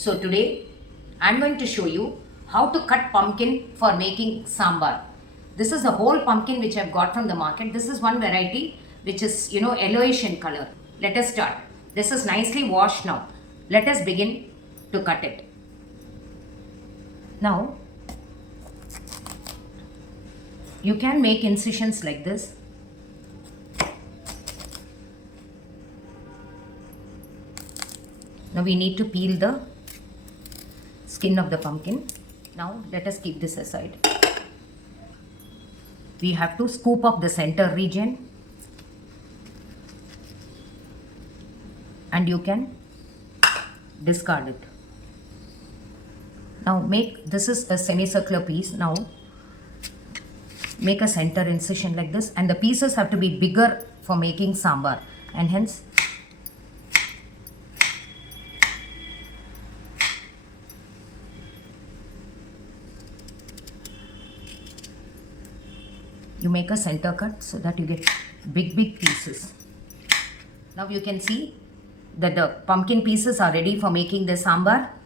So today I'm going to show you how to cut pumpkin for making sambar. This is a whole pumpkin which I've got from the market. This is one variety which is yellowish in color. Let us start. This is nicely washed now. Let us begin to cut it. Now you can make incisions like this. Now we need to peel the skin of the pumpkin. Now let us keep this aside. We have to scoop up the center region and you can discard it. Now this is a semicircular piece. Now make a center incision like this, and the pieces have to be bigger for making sambar, and hence you make a center cut so that you get big pieces. Now you can see that the pumpkin pieces are ready for making the sambar.